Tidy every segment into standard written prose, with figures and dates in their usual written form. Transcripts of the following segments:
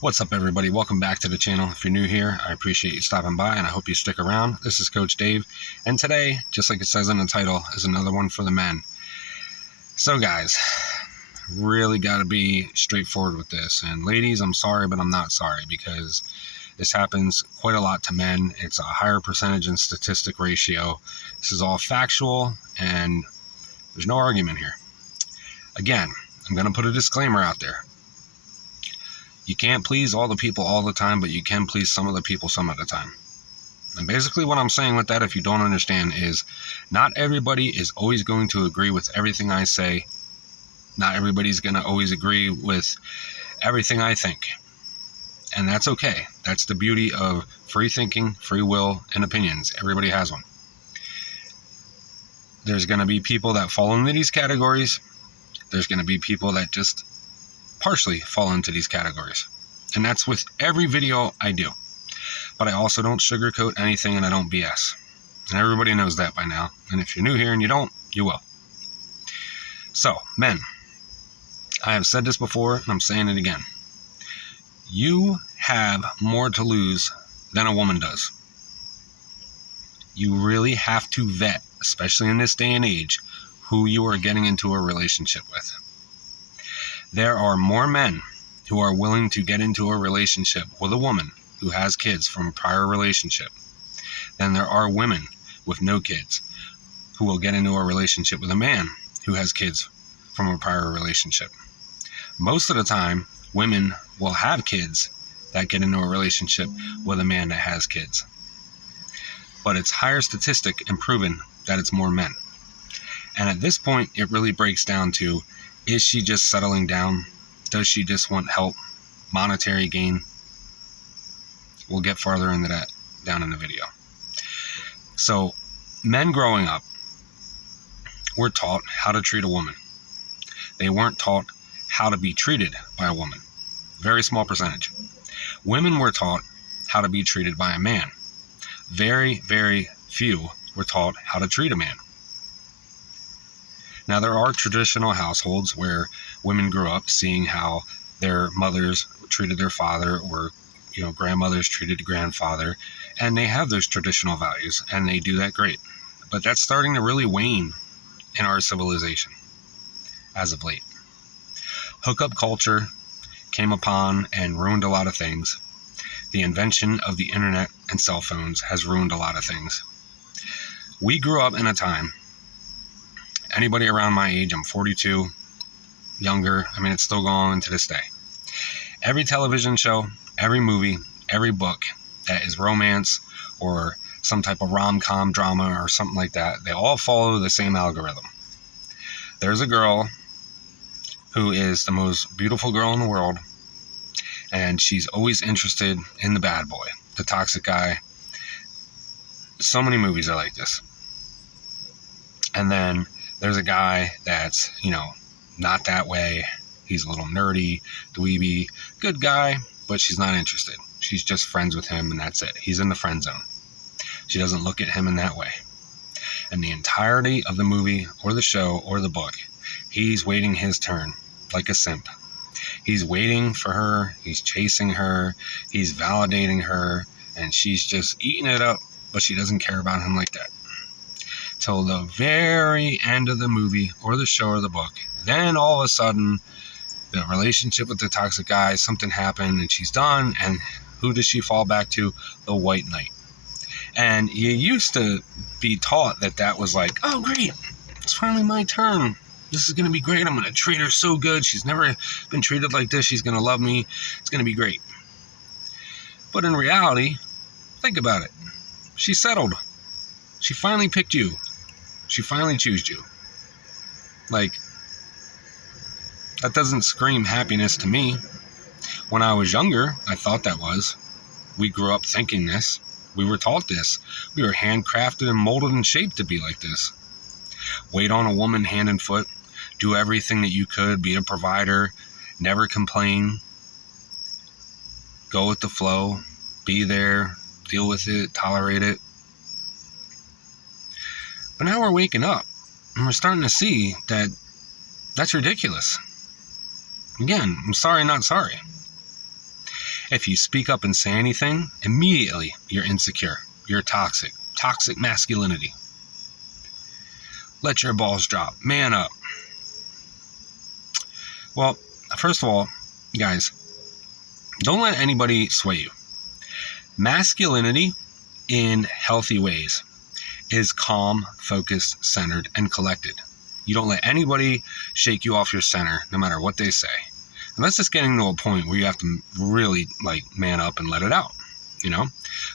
What's up, everybody? Welcome back to the channel. If you're new here, I appreciate you stopping by and I hope you stick around. This is Coach Dave, and today, just like it says in the title, is another one for the men. So guys, really got to be straightforward with this. And ladies, I'm sorry, but I'm not sorry, because this happens quite a lot to men. It's a higher percentage and statistic ratio. This is all factual and there's no argument here. Again, I'm going to put a disclaimer out there. You can't please all the people all the time, but you can please some of the people some of the time. And basically what I'm saying with that, if you don't understand, is not everybody is always going to agree with everything I say. Not everybody's going to always agree with everything I think. And that's okay. That's the beauty of free thinking, free will, and opinions. Everybody has one. There's going to be people that fall into these categories. There's going to be people that just partially fall into these categories. And that's with every video I do. But I also don't sugarcoat anything and I don't BS. And everybody knows that by now. And if you're new here and you don't, you will. So, men, I have said this before and I'm saying it again. You have more to lose than a woman does. You really have to vet, especially in this day and age, who you are getting into a relationship with. There are more men who are willing to get into a relationship with a woman who has kids from a prior relationship than there are women with no kids who will get into a relationship with a man who has kids from a prior relationship. Most of the time, women will have kids that get into a relationship with a man that has kids. But it's higher statistic and proven that it's more men. And at this point, it really breaks down to, is she just settling down? Does she just want help? Monetary gain? We'll get farther into that down in the video. So, men growing up were taught how to treat a woman. They weren't taught how to be treated by a woman. Very small percentage. Women were taught how to be treated by a man. Very, very few were taught how to treat a man. Now, there are traditional households where women grew up seeing how their mothers treated their father, or, grandmothers treated the grandfather, and they have those traditional values, and they do that great. But that's starting to really wane in our civilization as of late. Hookup culture came upon and ruined a lot of things. The invention of the internet and cell phones has ruined a lot of things. We grew up in a time, anybody around my age, I'm 42, younger, it's still going on to this day. Every television show, every movie, every book that is romance or some type of rom-com drama or something like that, they all follow the same algorithm. There's a girl who is the most beautiful girl in the world, and she's always interested in the bad boy, the toxic guy. So many movies are like this. And then there's a guy that's, not that way. He's a little nerdy, dweeby, good guy, but she's not interested. She's just friends with him and that's it. He's in the friend zone. She doesn't look at him in that way. And the entirety of the movie or the show or the book, he's waiting his turn like a simp. He's waiting for her. He's chasing her. He's validating her. And she's just eating it up, but she doesn't care about him like that. Till the very end of the movie or the show or the book. Then all of a sudden, the relationship with the toxic guy, something happened and she's done. And who does she fall back to? The white knight. And you used to be taught that was like, oh great, it's finally my turn. This is going to be great. I'm going to treat her so good. She's never been treated like this. She's going to love me. It's going to be great. But in reality, think about it. She settled. She finally picked you. She finally chose you. That doesn't scream happiness to me. When I was younger, I thought that was. We grew up thinking this. We were taught this. We were handcrafted and molded and shaped to be like this. Wait on a woman hand and foot. Do everything that you could. Be a provider. Never complain. Go with the flow. Be there. Deal with it. Tolerate it. But now we're waking up and we're starting to see that that's ridiculous. Again, I'm sorry, not sorry. If you speak up and say anything, immediately you're insecure. You're toxic. Toxic masculinity. Let your balls drop. Man up. Well, first of all, guys, don't let anybody sway you. Masculinity in healthy ways is calm, focused, centered, and collected. You don't let anybody shake you off your center, no matter what they say. And that's just getting to a point where you have to really man up and let it out,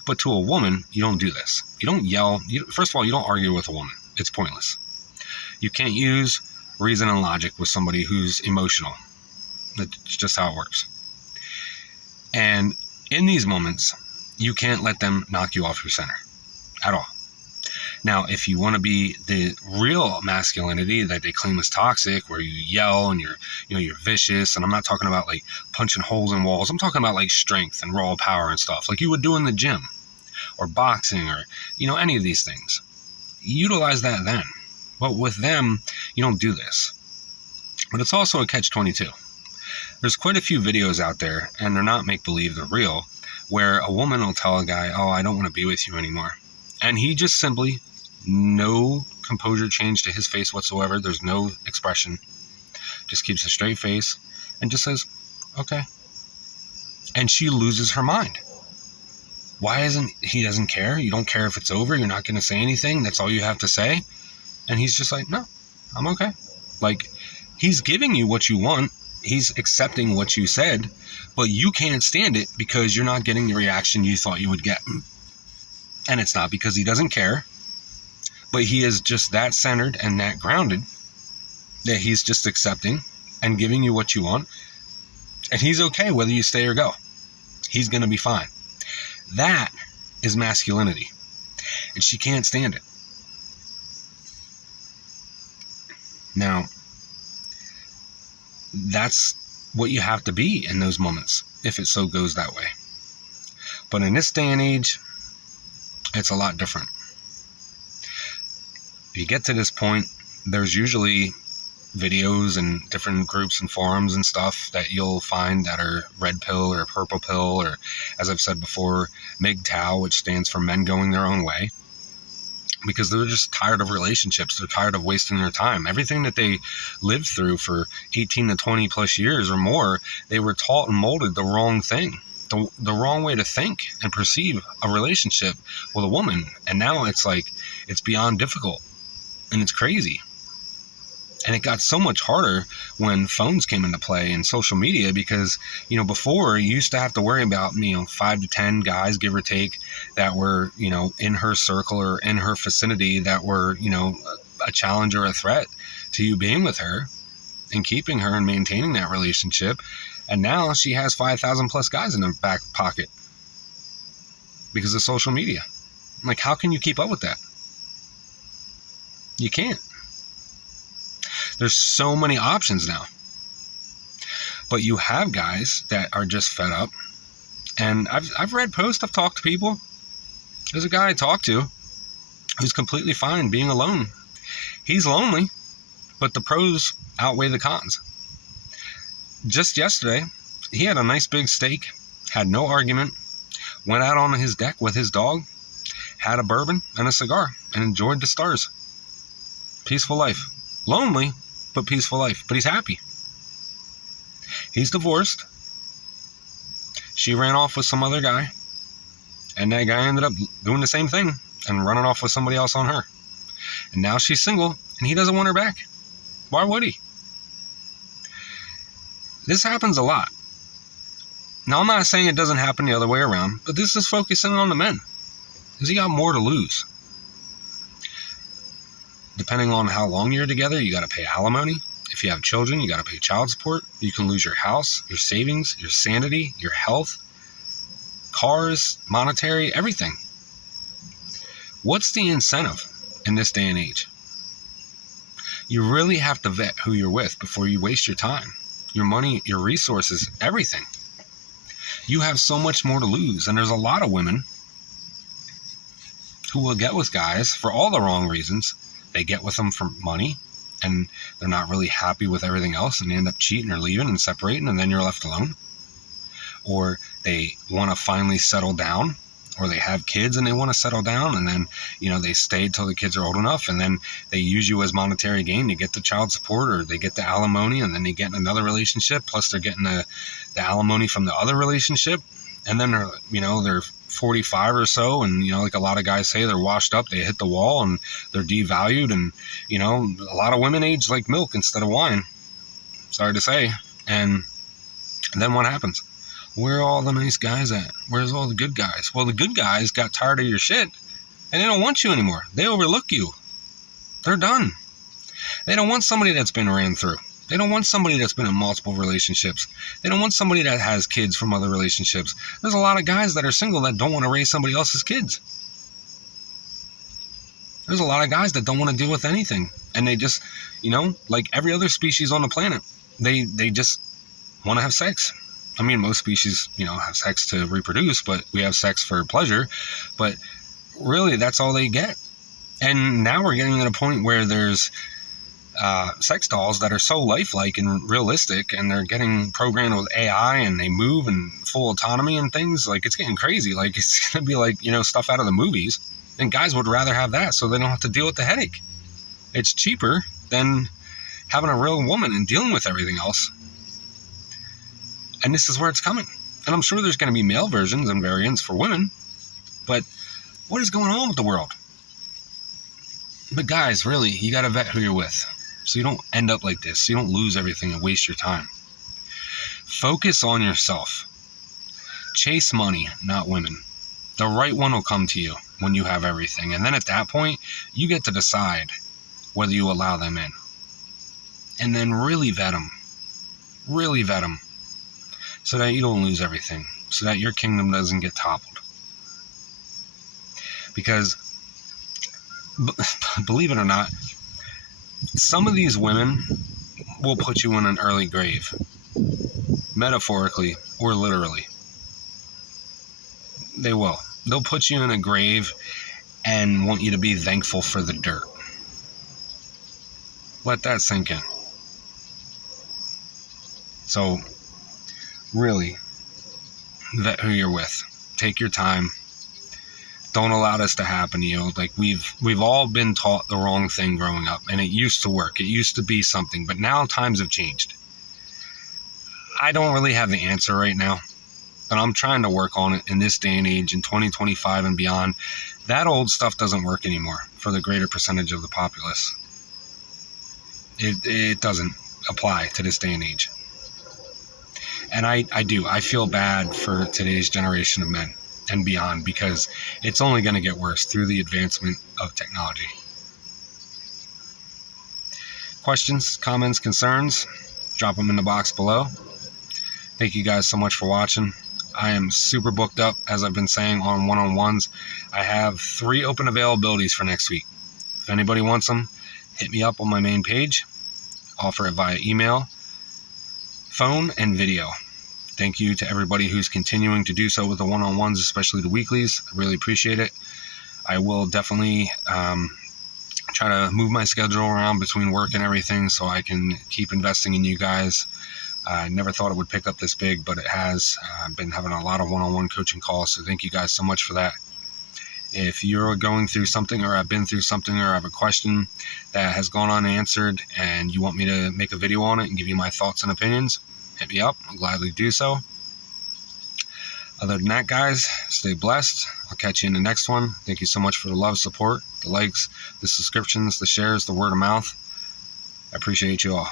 But to a woman, you don't do this. You don't yell. First of all, you don't argue with a woman. It's pointless. You can't use reason and logic with somebody who's emotional. That's just how it works. And in these moments, you can't let them knock you off your center at all. Now, if you want to be the real masculinity that they claim is toxic, where you yell and you're vicious, and I'm not talking about punching holes in walls. I'm talking about strength and raw power and stuff like you would do in the gym or boxing or, any of these things. Utilize that then. But with them, you don't do this. But it's also a catch-22. There's quite a few videos out there, and they're not make-believe, they're real, where a woman will tell a guy, oh, I don't want to be with you anymore. And he just simply, no composure change to his face whatsoever. There's no expression. Just keeps a straight face and just says, okay. And she loses her mind. Why he doesn't care? You don't care if it's over? You're not going to say anything? That's all you have to say? And he's just like, no, I'm okay. He's giving you what you want. He's accepting what you said, but you can't stand it because you're not getting the reaction you thought you would get. And it's not because he doesn't care, but he is just that centered and that grounded that he's just accepting and giving you what you want. And he's okay whether you stay or go. He's going to be fine. That is masculinity. And she can't stand it. Now, that's what you have to be in those moments, if it so goes that way. But in this day and age, it's a lot different. If you get to this point, there's usually videos and different groups and forums and stuff that you'll find that are red pill or purple pill, or, as I've said before, MGTOW, which stands for men going their own way. Because they're just tired of relationships. They're tired of wasting their time. Everything that they lived through for 18 to 20 plus years or more, they were taught and molded the wrong thing, the wrong way to think and perceive a relationship with a woman. And now it's it's beyond difficult and it's crazy. And it got so much harder when phones came into play and social media, because, before you used to have to worry about, 5 to 10 guys, give or take, that were, in her circle or in her vicinity that were, a challenge or a threat to you being with her and keeping her and maintaining that relationship. And now she has 5,000 plus guys in her back pocket because of social media. How can you keep up with that? You can't. There's so many options now. But you have guys that are just fed up. And I've read posts, I've talked to people. There's a guy I talked to who's completely fine being alone. He's lonely, but the pros outweigh the cons. Just yesterday, he had a nice big steak, had no argument, went out on his deck with his dog, had a bourbon and a cigar, and enjoyed the stars. Peaceful life. Lonely, but peaceful life. But he's happy. He's divorced. She ran off with some other guy. And that guy ended up doing the same thing and running off with somebody else on her. And now she's single and he doesn't want her back. Why would he? This happens a lot. Now, I'm not saying it doesn't happen the other way around, but this is focusing on the men. Because he got more to lose. Depending on how long you're together, you got to pay alimony. If you have children, you got to pay child support. You can lose your house, your savings, your sanity, your health, cars, monetary, everything. What's the incentive in this day and age? You really have to vet who you're with before you waste your time, your money, your resources, everything. You have so much more to lose. And there's a lot of women who will get with guys for all the wrong reasons. They get with them for money, and they're not really happy with everything else, and they end up cheating or leaving and separating, and then you're left alone. or they want to finally settle down, or they have kids and they want to settle down, and then, they stay till the kids are old enough, and then they use you as monetary gain to get the child support, or they get the alimony, and then they get in another relationship, plus they're getting the alimony from the other relationship, and then they're 45 or so, and like a lot of guys say, they're washed up, they hit the wall, and they're devalued, and a lot of women age like milk instead of wine, sorry to say. And then what happens? Where are all the nice guys at? Where's all the good guys? Well, the good guys got tired of your shit, and they don't want you anymore. They overlook you. They're done. They don't want somebody that's been ran through. They don't want somebody that's been in multiple relationships. They don't want somebody that has kids from other relationships. There's a lot of guys that are single that don't want to raise somebody else's kids. There's a lot of guys that don't want to deal with anything. And they just, like every other species on the planet, they just want to have sex. I mean, most species, have sex to reproduce, but we have sex for pleasure. But really, that's all they get. And now we're getting to the point where there's sex dolls that are so lifelike and realistic, and they're getting programmed with AI, and they move and full autonomy and things. Like, it's getting crazy. Like, it's going to be like, stuff out of the movies. And guys would rather have that so they don't have to deal with the headache. It's cheaper than having a real woman and dealing with everything else. And this is where it's coming. And I'm sure there's going to be male versions and variants for women. But what is going on with the world? But guys, really, you got to vet who you're with, so you don't end up like this. So you don't lose everything and waste your time. Focus on yourself. Chase money, not women. The right one will come to you when you have everything. And then at that point, you get to decide whether you allow them in. And then really vet them. Really vet them. So that you don't lose everything. So that your kingdom doesn't get toppled. Because, believe it or not, some of these women will put you in an early grave. Metaphorically or literally. They will. They'll put you in a grave and want you to be thankful for the dirt. Let that sink in. So, really, vet who you're with. Take your time. Don't allow this to happen to you. Like, we've all been taught the wrong thing growing up, and it used to work. It used to be something, but now times have changed. I don't really have the answer right now, but I'm trying to work on it in this day and age, in 2025 and beyond. That old stuff doesn't work anymore for the greater percentage of the populace. It doesn't apply to this day and age. And I feel bad for today's generation of men and beyond, because it's only going to get worse through the advancement of technology. Questions, comments, concerns, drop them in the box below. Thank you guys so much for watching. I am super booked up, as I've been saying, on one-on-ones. I have 3 open availabilities for next week. If anybody wants them, hit me up on my main page. Offer it via email, phone, and video. Thank you to everybody who's continuing to do so with the one-on-ones, especially the weeklies. I really appreciate it. I will definitely try to move my schedule around between work and everything so I can keep investing in you guys. I never thought it would pick up this big, but it has. I've been having a lot of one-on-one coaching calls, so thank you guys so much for that. If you're going through something, or I've been through something, or I have a question that has gone unanswered and you want me to make a video on it and give you my thoughts and opinions, hit me up. I'll gladly do so. Other than that, guys, stay blessed. I'll catch you in the next one. Thank you so much for the love, support, the likes, the subscriptions, the shares, the word of mouth. I appreciate you all.